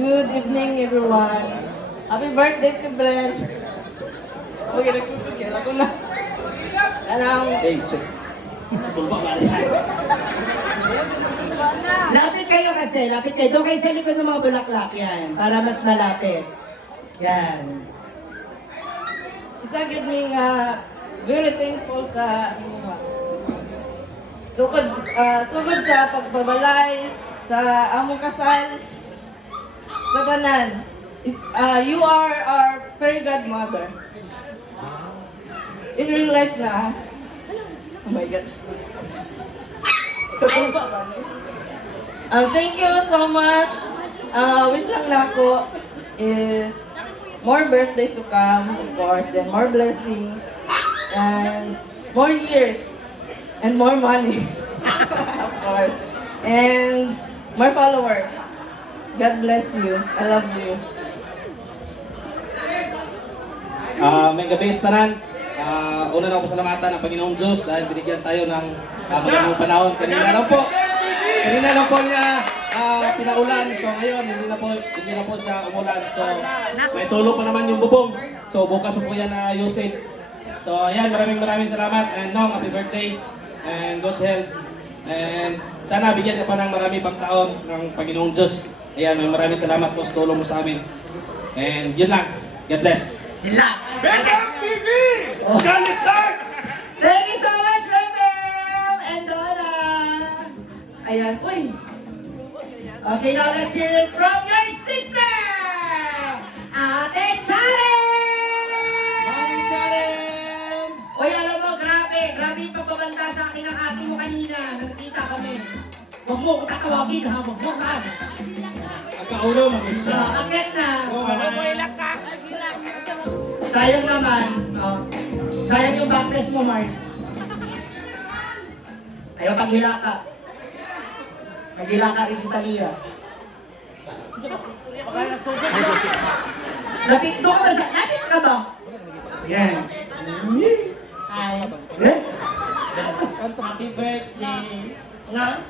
Good evening, everyone. Happy birthday to Brent. Okay, nagsusunod kaya ako na. Alam. Hey, check. Tulpa ka rin. Lapit kayo kasi, lapit kayo. Doon kayo sa likod ng mga bulaklak yan, para mas malapit. Yan. Isa gid mi nga very thankful sa sugod sa pagbabalay sa among kasal sa banan. You are our fairy godmother. In real life na. Oh my God. Thank you so much. Wish lang na ako is more birthdays to come, of course, then more blessings, and more years, and more money, of course, and more followers. God bless you. I love you. May gabi sa tanan. Una na ako pasalamatan ang Panginoong Diyos dahil binigyan tayo ng magandang panahon. Kanina lang po niya pinaulan. So ngayon, hindi na po siya umulan. So may tulo pa naman yung bubong. So bukas po yan ayusin. So ayan, maraming salamat. And Nong, happy birthday. And good health. And sana bigyan ka pa ng marami pang taon ng Panginoong Diyos. Ayan, maraming salamat po sa tulong mo sa amin. And yun lang. God bless. Scarlet Dark! Thank you so much, Ma'am and Donna. Ayan, uy. Okay, now let's hear it from your sister, Ate Charen! Hi, Charen! Uy, alam mo, grabe yung pagbabanda sa akin ng ate mo kanina. Nakita kami. Huwag mo tatawagin ha, huwag mo ha. Ang kaulo, mag-isa. Akit na. Sayang naman. Sayang yung backless mo, Mars. Ayaw paghila ka. Paghila ka rin si Talia. Lapit ka ba? Yan. Hi. Eh? Happy birthday. Na?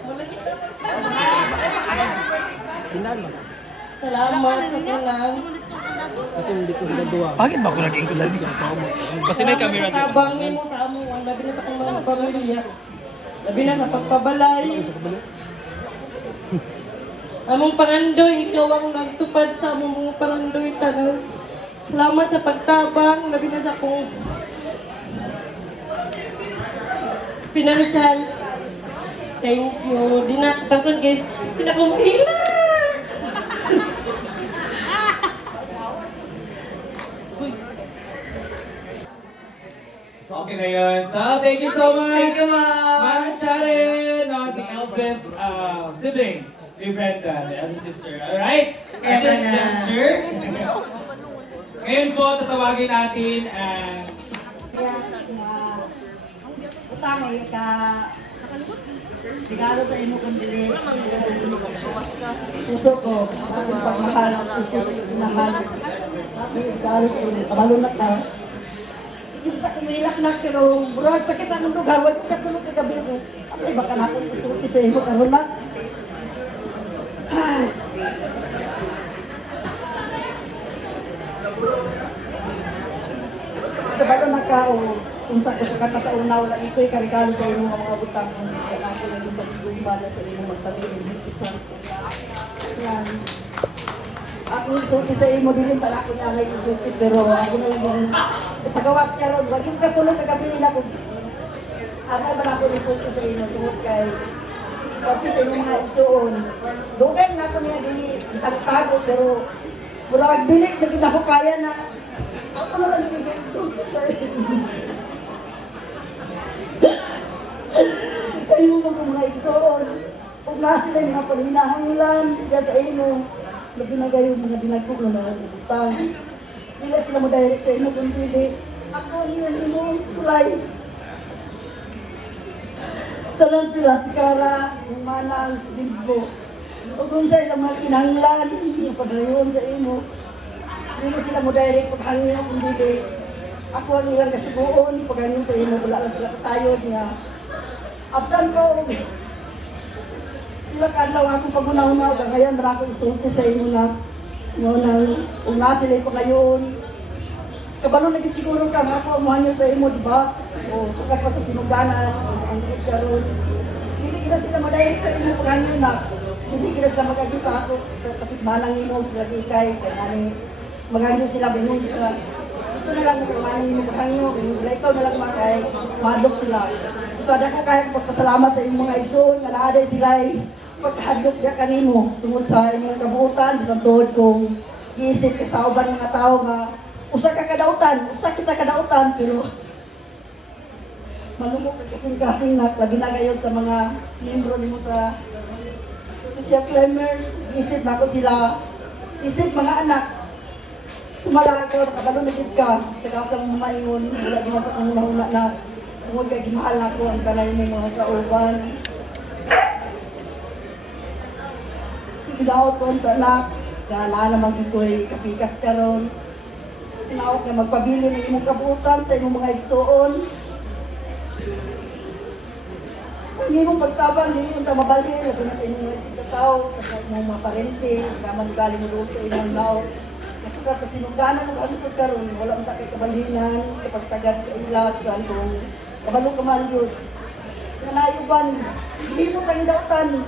Salamat sa kulang. Bakit ba ako naging kulali? Kasi may camera dito. Tabangin mo sa among labi na sa akong mga pamilya. Labi na sa pagpabalay. Among pangandoy, ikaw ang nagtupad sa among mga pangandoy tanan. Salamat sa pagtabang, labi na sa akong financial. Thank you. Di na tason kay pinakumahila. Okay na yun. So, thank you so much. Thank you, Ma'am. Manang Charen, the eldest sibling ni Brenda, the eldest sister. Alright? At this juncture, ngayon po, tatawagin natin ang Kaya utang ay ka regalo sa imo kung dili puso ko akong pagmahal isip mahal regalo sa imo kabalo na ka yung ta kumilak na pero murag sakit sa akong lugar wag ka tulog kagabi ko ay baka na akong isulti sa imo karon na kabalo na ka o kung sa kusukan pa sa una wala ito'y karigalo sa imo mga butang kung hindi na ako lang yung pagigumana sa imo magpabilin yan ako isulti sa imo dilin tala ko niya ngay isulti pero ako na lang yung ipagawas ka ron wag yung katulong kagabi na ko ano ba na ako isulti sa imo tungkol kay pati sa imo mga isuon lugan na ako niya gitagtago pero murag dili na ginako kaya na ako na lang yung isulti sa imo ayaw mo kung mga igsoon. Kung nasa tayo mga panghinahanglan, kaya sa ino, nabinagay yung mga dinagpok na nakagutang. Hindi sila mo direct sa ino kung pwede. Ako ang hinan mo, tulay. Talan sila si Kara, yung manang, si Bimbo. O kung sa ilang mga kinahanglan, yung paglayon sa ino. Hindi sila mo direct paghangin kung pwede. Ako ang ilang kasubuon, paghanyo sa ino, wala lang sila kasayod niya. After ko, ilang adlaw ako pag-unaw-unaw, ngayon na ako isulti sa imo na Kung nasa sila pa ngayon, kabalo na gid siguro ka nga ako amuhan nyo sa imo, di ba? O sukat pa sa sinuganan, ang good karon. Hindi kita sila madirect sa imo paghanyo na. Hindi kita sila mag-agi sa ako, patis manang imo sila ikay, kaya nani maghanyo sila bingon sa ito na lang kung manang imo paghanyo, bingon sila ikaw na lang makay, madok sila. Usada ko kahit pagpasalamat sa imong mga igsoon, nga naaday sila pagkahadlok niya kanimo tungod sa inyong kabuutan, bisan tuhod kong iisip ka sa uban mga tao nga usa ka kadautan, usa kita kadautan, pero malumok ka kasing-kasing na labi na gayon sa mga membro nimo sa social climber, isip na ko sila, isip mga anak, sumala ko, nakabalo na gid ka, sa kasang maingon, wala gina sa kong una na, tungod kay gimahal na ko ang tanay mo mga kauban. Tinawag ko ang anak, na naman ko'y kapikas karon. Tinawag na magpabili ng imong kabuutan sa imong mga igsoon. Ang imong pagtabang, hindi unta mabali, labi na sa imong mga isip tao, sa imong mga parente, naman galing mo doon sa imong laot. Kasukat sa sinugdanan ng ano karon, wala unta kay kabalhinan sa pagtagad sa ilag, sa itong kabalo ka man yun. Nanayuban, hindi mo kang dautan.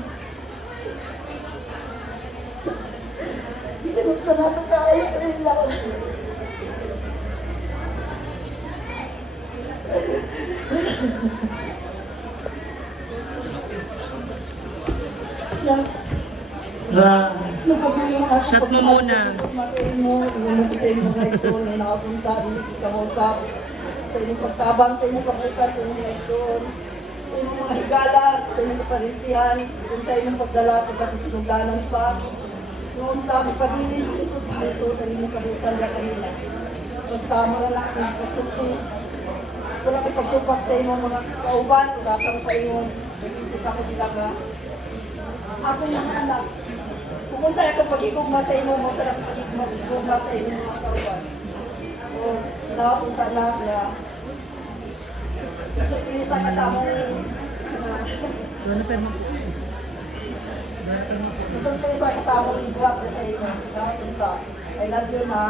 Sinugdan natin kaya sa ilag. Shut mo muna. Masayin mo, iwan sa inyo mga igsoon na nakapunta, hindi ka kausap. Sa inyong pagtabang, sa inyong kabutan, sa inyong mga igsoon. Sa inyong mga higala, sa inyong kaparintihan, kung sa inyong pagdala, sukat sa sinugdanan pa. Noon ta, magpabilin sa ito sa ito, ang inyong kabutan na kanila. Basta marala akong pasulti. Wala kang pagsupak sa inyong mga kauban, kung nasang pa inyo, nag-isip ako sila nga. Ako mga anak, kung saan akong pag-igugma sa inyo, mo sa akong pag-igugma sa inyo mga kauban. O, nakapunta na na surpresa kasama surpresa kasama ng buhat na sa inyo. Nakapunta. I love you na.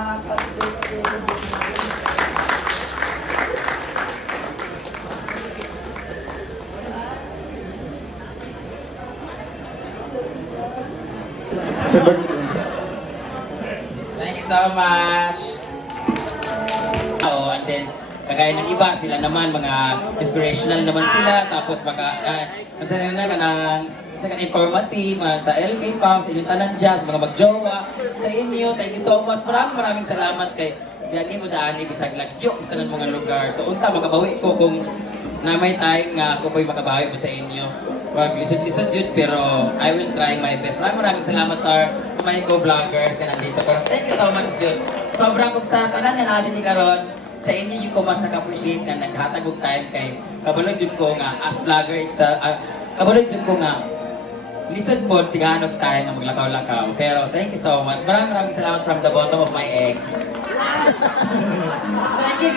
Thank you so much. Oh, and then kagaya ng iba, sila naman mga inspirational naman sila, tapos sila na kanang sa informative, sa LK Pam, sa inyong tanan dyan, sa mga magjowa, sa inyo, thank you so much. Maraming salamat kay Gani mo daan ibisag lagyo, isa ng mga lugar. So unta, makabawi ko kung na may time nga ako po'y makabawi mo sa inyo. Wag lisod-lisod yun, pero I will try my best. Maraming salamat tar mga co-vloggers na nandito karon. Thank you so much, Jud. Sobrang kung sa tanan nga natin ni karon, sa inyo yung ko mas naka-appreciate na naghatag og time kay kabalog jud ko nga as vlogger kabalog jud ko nga lisod po tiganog tayo nga maglakaw-lakaw. Pero thank you so much. Maraming salamat from the bottom of my eggs. Thank you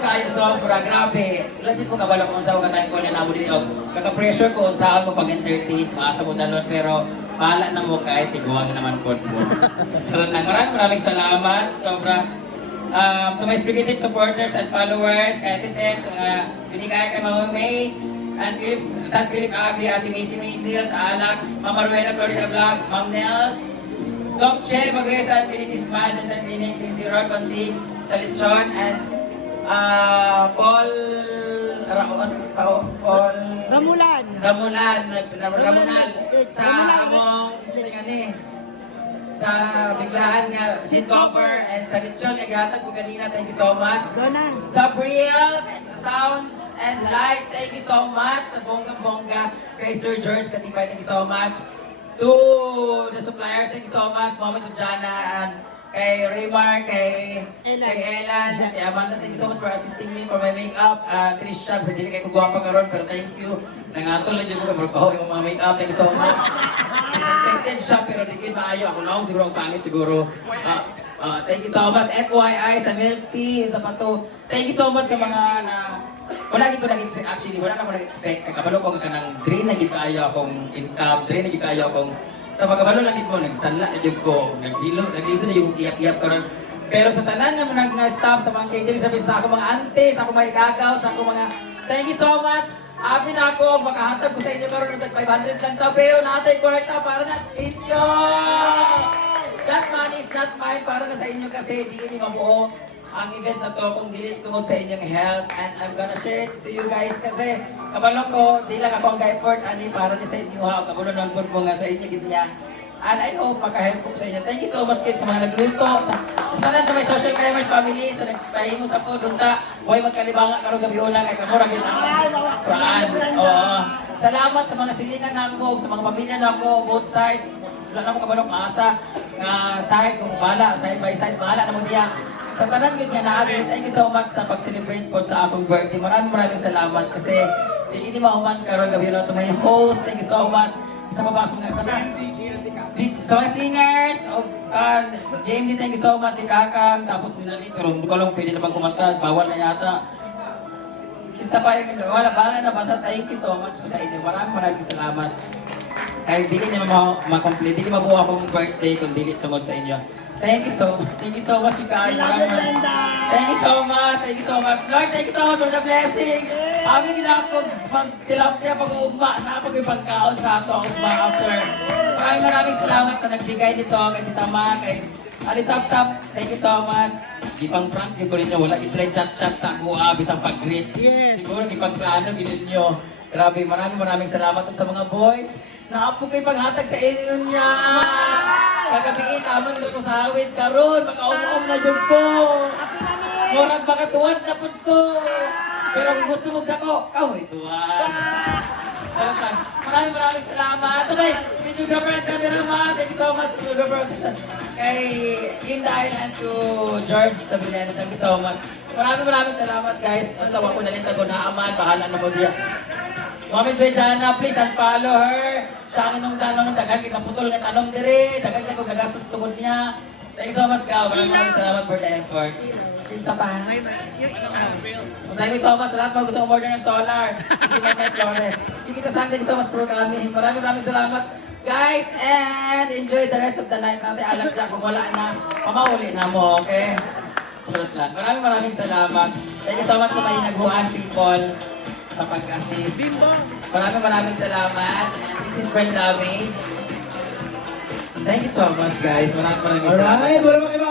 kayo sobra, grabe. Lagi po kabalo kung saan tayo ko na namo din og kaka-pressure ko saan mo pag-entertain asa mo dalon, pero pahala na mo kahit tiguan naman po. Charot lang. Maraming salamat. Sobra. To my spirited supporters and followers, Etitem, sa mga binigay kay Mama May, and San Philip Abi, Ate Macy Maysil, sa Alak, Mama Rueda Florida Vlog, Ma'am Nels, Doc Che, Bagay sa Infinity Smile, and then Clinic, si Rod Pantig, sa Lechon, and Paul Ramulan sa among sa biglaan nga seat cover and sa lechon nga gihatag ko kanina, thank you so much. Sa Briels, sounds and lights, thank you so much. Sa bongga kay Sir George Katipay, thank you so much. To the suppliers, thank you so much. Mama Sujana and kay Raymar, kay Elan, kay Amanda, thank you so much for assisting me for my makeup. Chris Chubb, sa dili kay ko gwapa karon, pero thank you. Nangatol na dyan ko for baho yung mga makeup, thank you so much. Disinfected siya, pero di kayo maayo. Ako na siguro ang pangit siguro. Thank you so much. FYI, sa milk tea, sa pato. Thank you so much sa mga na... Wala ko nag-expect, actually, wala na ko nag-expect. Kabalo ko ka ng drain na gitayo akong income, drain na gitayo akong Sa pagkabalo lang mo, nagsanla na jud ko, nagliso na yung iyak-iyak ko ron. Pero sa tanan nga mo nag-stop sa mga catering service sa ako mga auntie, sa ako mga igagaw, sa ako mga thank you so much. Abi na ako, makahatag ko sa inyo karon ng 500 lang ta, pero natay kwarta para na sa inyo. That money is not mine, para na sa inyo kasi di ni mabuo ang event na to kung dili tungod sa inyong health, and I'm gonna share it to you guys kasi kabalo ko, di lang ako ang ga-effort ani para ni sa inyo ha, kabalo ng po nga sa inyo gid niya. And I hope makahelp ko sa inyo. Thank you so much kids sa mga nagluto, sa tanan to may social climbers family, sa nagpahimo sa food, unta, huwag magkalibanga karong gabi una kay kamura gid ang kuan. Oo. Salamat sa mga silingan nako, sa mga pamilya nako, both side. Wala na ko kabalo maasa nga side kung bala, side by side, bahala na mo diya. Sa tanan gid nga naagi, thank you so much sa pag-celebrate po sa akong birthday. Maraming salamat kasi hindi mahuman karon gabi na to may host. Thank you so much sa babas mga basta. Sa mga singers, si JMD, thank you so much kay Kakang, tapos Minali, pero hindi ko lang pwede naman kumanta, bawal na yata. Sa pa wala bala na batas, thank you so much po sa inyo. Maraming salamat. Kahit dili niya ma-complete, dili mabuo akong birthday kung dili tungod sa inyo. Thank you so much, si Kai. Thank you so much. Lord, thank you so much for the blessing. Kami ginapag pag-tilapia, pag-uugma, na pag-ipagkaon sa ato ang ugma after. Maraming salamat sa nagbigay nito, kay Tita Ma, kay Alitap-tap. Thank you so much. Di pang prank, di ko rin nyo, wala sila chat-chat sa kuha, bisang pag-greet. Siguro, di pang plano, ginin nyo. Grabe, maraming salamat sa mga boys. Naapo ko'y paghatag sa inyo niya. Kagabi, taman na ko sa hawid karon, makaum-um na dyan po. Murag makatuwad na po ko. Pero kung gusto mo dako, kaway tuwad. Salamat. Maraming salamat. Okay, videographer and cameraman, thank you so much, videographer. Kay Inday and to George Sabiliano, thank you so much. Maraming salamat guys. Ang tawa ko na rin sa gunaaman, bahala na mo diya. Mami Bejana, please unfollow her. Siya ang nung tanong ng dagan, kita putol ng tanong dire. Dagan niya kung nagasos tungod niya. Thank you so much, Kao. Maraming salamat for the effort. Isa pa. Thank you so much sa lahat mga gusto umorder ng solar. Si Mike Flores. Chiquita San, thank you so much for kami. Maraming salamat. Guys, and enjoy the rest of the night natin. Alam dyan, kung wala na, pamauli na mo, okay? Charot lang. Maraming salamat. Thank you so much sa mga hinaguan people sa pag-assist. Maraming salamat. And this is Friend Damage. Thank you so much, guys. Maraming salamat. Alright, wala mga